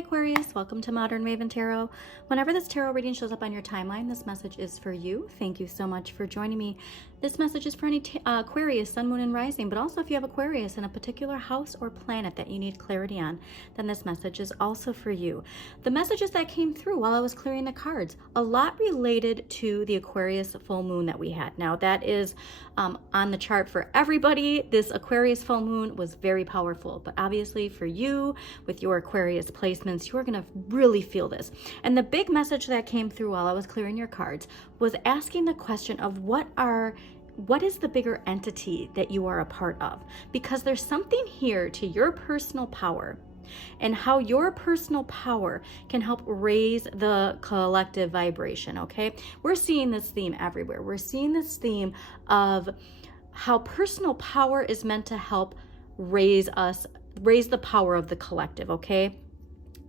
Aquarius, welcome to Modern Maven Tarot. Whenever this tarot reading shows up on your timeline, this message is for you. Thank you so much for joining me. This message is for any Aquarius, Sun, Moon, and Rising, but also if you have Aquarius in a particular house or planet that you need clarity on, then this message is also for you. The messages that came through while I was clearing the cards, a lot related to the Aquarius full moon that we had. Now that is on the chart for everybody. This Aquarius full moon was very powerful, but obviously for you with your Aquarius placements, you're gonna really feel this. And the big message that came through while I was clearing your cards was asking the question of what is the bigger entity that you are a part of? Because there's something here to your personal power and how your personal power can help raise the collective vibration, okay? We're seeing this theme everywhere. We're seeing this theme of how personal power is meant to help raise the power of the collective, okay?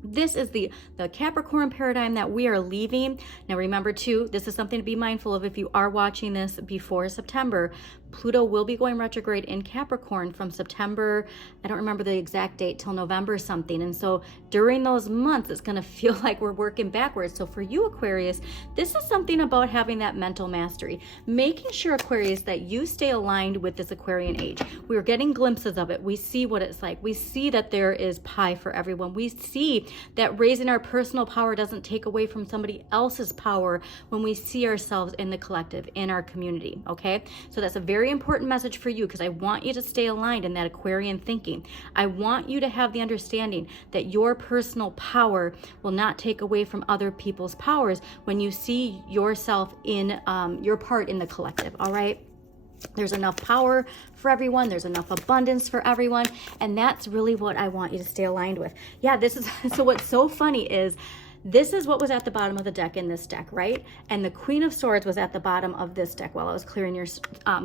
This is the Capricorn paradigm that we are leaving. Now remember too, this is something to be mindful of if you are watching this before September. Pluto will be going retrograde in Capricorn from September, I don't remember the exact date, till November something. And so during those months, it's gonna feel like we're working backwards. So for you, Aquarius, this is something about having that mental mastery. Making sure, Aquarius, that you stay aligned with this Aquarian age. We're getting glimpses of it. We see what it's like. We see that there is pie for everyone. We see that raising our personal power doesn't take away from somebody else's power when we see ourselves in the collective, in our community, okay? So that's a very important message for you because I want you to stay aligned in that Aquarian thinking. I want you to have the understanding that your personal power will not take away from other people's powers when you see yourself in your part in the collective, all right? There's enough power for everyone. There's enough abundance for everyone. And that's really what I want you to stay aligned with. Yeah, this is, so what's so funny is this is what was at the bottom of the deck in this deck, right? And the Queen of Swords was at the bottom of this deck while I was clearing your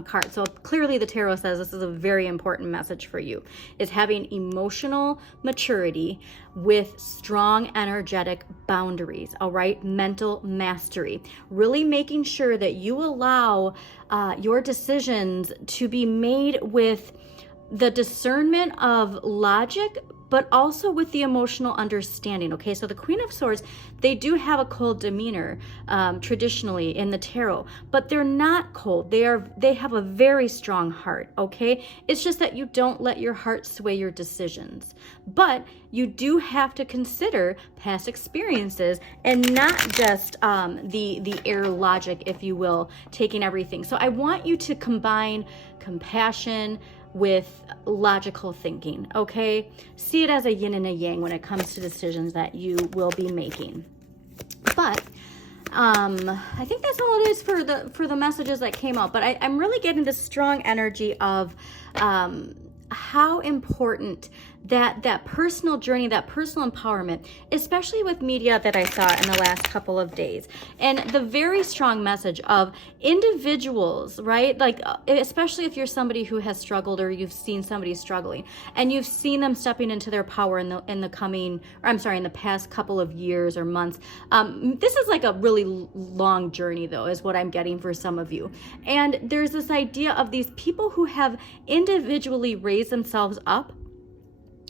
card. So clearly the tarot says this is a very important message for you, is having emotional maturity with strong energetic boundaries, all right? Mental mastery. Really making sure that you allow your decisions to be made with the discernment of logic, but also with the emotional understanding, okay? So the Queen of Swords, they do have a cold demeanor traditionally in the tarot, but they're not cold. They have a very strong heart, okay? It's just that you don't let your heart sway your decisions. But you do have to consider past experiences and not just the air logic, if you will, taking everything. So I want you to combine compassion with logical thinking, okay? See it as a yin and a yang when it comes to decisions that you will be making. But I think that's all it is for the messages that came out. But I'm really getting this strong energy of how important that personal journey, that personal empowerment, especially with media that I saw in the last couple of days. And the very strong message of individuals, right? Like, especially if you're somebody who has struggled or you've seen somebody struggling and you've seen them stepping into their power in the past couple of years or months. This is like a really long journey though, is what I'm getting for some of you. And there's this idea of these people who have individually raised themselves up,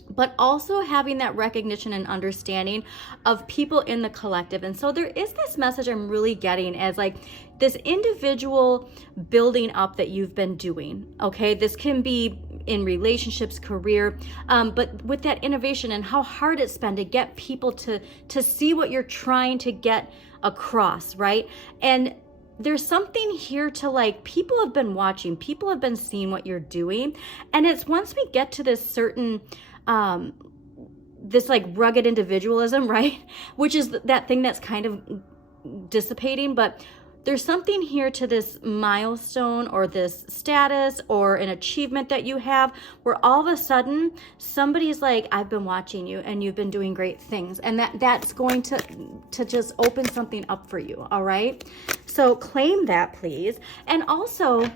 but also having that recognition and understanding of people in the collective. And so there is this message I'm really getting as like this individual building up that you've been doing, okay? This can be in relationships, career, but with that innovation and how hard it's been to get people to see what you're trying to get across, right? And there's something here to like, people have been watching, people have been seeing what you're doing. And it's once we get to this certain, this like rugged individualism, right? Which is that thing that's kind of dissipating, but there's something here to this milestone or this status or an achievement that you have where all of a sudden somebody's like, I've been watching you and you've been doing great things. And that's going to just open something up for you, all right? So claim that, please. And also,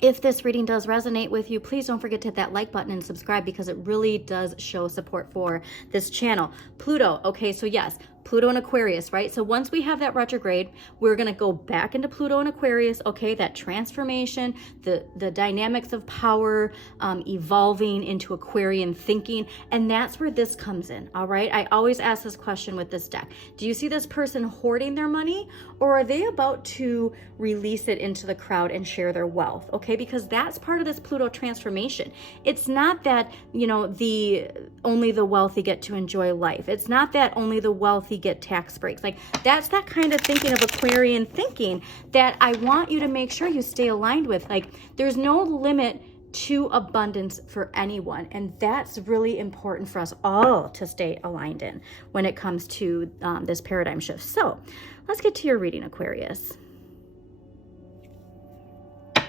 if this reading does resonate with you, please don't forget to hit that like button and subscribe because it really does show support for this channel. Pluto, okay, so yes, Pluto and Aquarius, right? So once we have that retrograde, we're going to go back into Pluto and Aquarius, okay? That transformation, the dynamics of power, evolving into Aquarian thinking. And that's where this comes in, all right? I always ask this question with this deck. Do you see this person hoarding their money, or are they about to release it into the crowd and share their wealth, okay? Because that's part of this Pluto transformation. It's not that, you know, only the wealthy get to enjoy life. It's not that only the wealthy get tax breaks. Like, that's that kind of thinking of Aquarian thinking that I want you to make sure you stay aligned with. Like, there's no limit to abundance for anyone, and that's really important for us all to stay aligned in when it comes to this paradigm shift. So let's get to your reading, Aquarius. I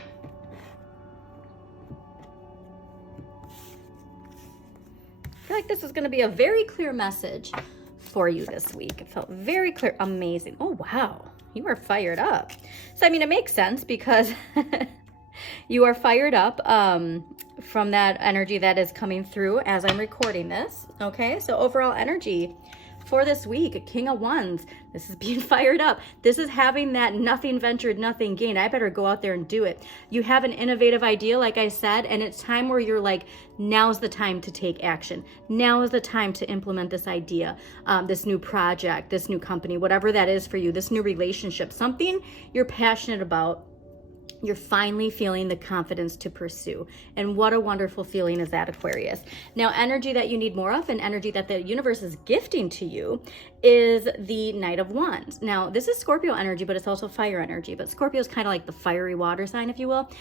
feel like this is going to be a very clear message for you this week. It felt very clear. Amazing. Oh, wow. You are fired up. So, I mean, it makes sense because you are fired up from that energy that is coming through as I'm recording this. Okay, so overall energy for this week, King of Wands. This is being fired up. This is having that nothing ventured, nothing gained. I better go out there and do it. You have an innovative idea, like I said, and it's time where you're like, now's the time to take action. Now is the time to implement this idea, this new project, this new company, whatever that is for you, this new relationship, something you're passionate about. You're finally feeling the confidence to pursue. And what a wonderful feeling is that, Aquarius. Now, energy that you need more of, and energy that the universe is gifting to you, is the Knight of Wands. Now, this is Scorpio energy, but it's also fire energy. But Scorpio is kind of like the fiery water sign, if you will.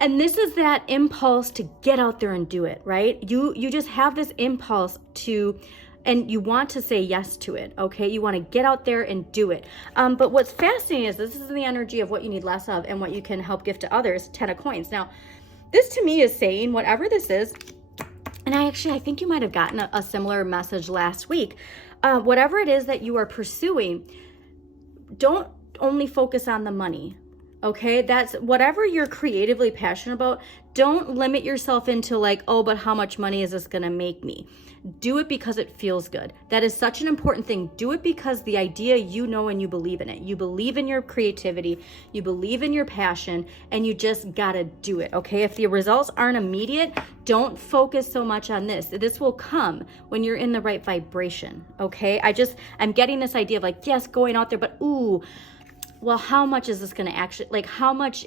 And this is that impulse to get out there and do it, right? You just have this impulse to, and you want to say yes to it, okay? You want to get out there and do it. But what's fascinating is this is the energy of what you need less of and what you can help gift to others, 10 of coins. Now, this to me is saying whatever this is, and I think you might have gotten a similar message last week. Whatever it is that you are pursuing, don't only focus on the money, okay? That's whatever you're creatively passionate about. Don't limit yourself into like, oh, but how much money is this going to make me? Do it because it feels good. That is such an important thing. Do it because the idea, you know, and you believe in it. You believe in your creativity. You believe in your passion, and you just got to do it, okay? If the results aren't immediate, don't focus so much on this. This will come when you're in the right vibration, okay? I'm getting this idea of like, yes, going out there, but ooh, well, how much is this going to actually, like, how much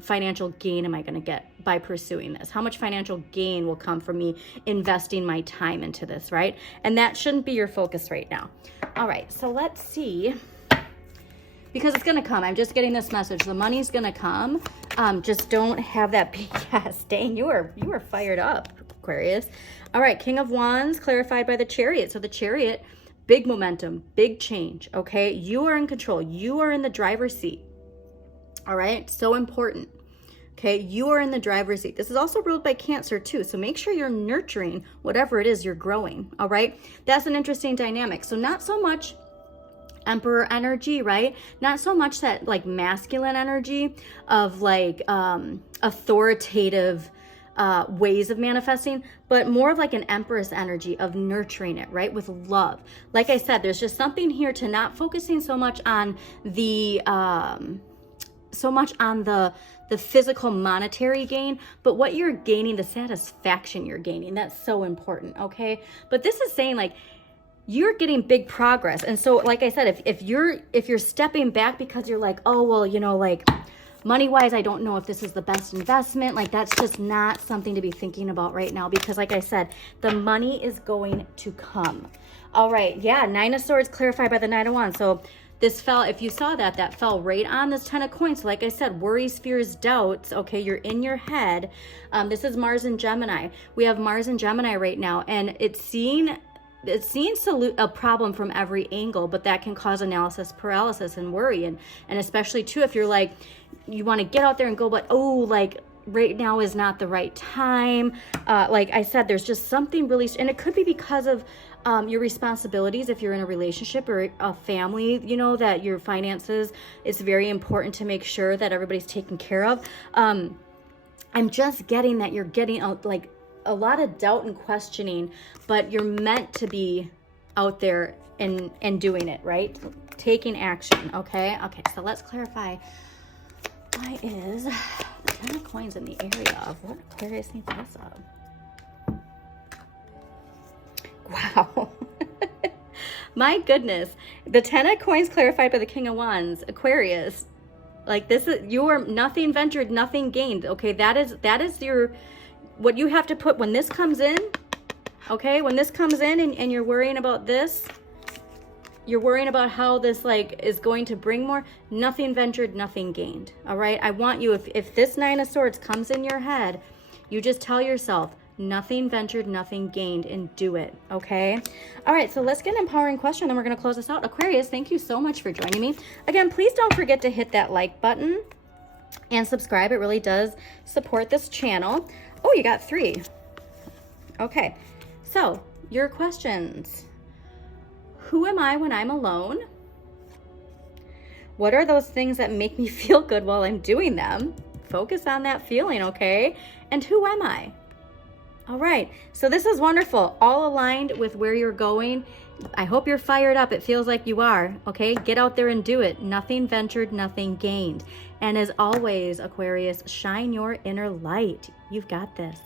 financial gain am I going to get by pursuing this? How much financial gain will come from me investing my time into this, right? And that shouldn't be your focus right now. All right, so let's see, because it's going to come. I'm just getting this message. The money's going to come. Just don't have that big, yes, dang, you are fired up, Aquarius. All right, King of Wands clarified by the Chariot. So the Chariot, big momentum, big change, okay? You are in control. You are in the driver's seat, all right? So important, okay? You are in the driver's seat. This is also ruled by Cancer too, so make sure you're nurturing whatever it is you're growing, all right? That's an interesting dynamic. So not so much Emperor energy, right? Not so much that like masculine energy of like authoritative ways of manifesting, but more of like an Empress energy of nurturing it, right? With love. Like I said, there's just something here to not focusing so much on the physical monetary gain, but what you're gaining, the satisfaction you're gaining. That's so important, okay? But this is saying like, you're getting big progress. And so, like I said, if you're stepping back because you're like, oh, well, you know, like, money-wise, I don't know if this is the best investment. Like, that's just not something to be thinking about right now because, like I said, the money is going to come. All right, yeah, Nine of Swords clarified by the Knight of Wands. So this fell, if you saw that fell right on this 10 of coins. So like I said, worries, fears, doubts, okay, you're in your head. This is Mars and Gemini. We have Mars and Gemini right now, and it's seeing a problem from every angle, but that can cause analysis paralysis and worry. And especially too, if you're like, you want to get out there and go, but oh, like right now is not the right time. Like I said, there's just something really, and it could be because of your responsibilities. If you're in a relationship or a family, you know, that your finances, it's very important to make sure that everybody's taken care of. I'm just getting that you're getting like a lot of doubt and questioning, but you're meant to be out there and doing it, right? Taking action, okay? Okay, so let's clarify. Why is the 10 of coins in the area of what Aquarius needs less of? Wow. My goodness. The 10 of coins clarified by the King of Wands. Aquarius. Like this is, you are nothing ventured, nothing gained. Okay, that is your, what you have to put when this comes in. Okay, when this comes in and you're worrying about this, you're worrying about how this like is going to bring more, nothing ventured, nothing gained. All right, I want you, if this 9 of Swords comes in your head, you just tell yourself, nothing ventured, nothing gained, and do it. Okay. All right, so let's get an empowering question and we're going to close this out. Aquarius, thank you so much for joining me. Again, please don't forget to hit that like button and subscribe. It really does support this channel. Oh, you got 3. Okay, so your questions. Who am I when I'm alone? What are those things that make me feel good while I'm doing them? Focus on that feeling, okay? And who am I? All right, so this is wonderful. All aligned with where you're going. I hope you're fired up. It feels like you are, okay? Get out there and do it. Nothing ventured, nothing gained. And as always, Aquarius, shine your inner light. You've got this.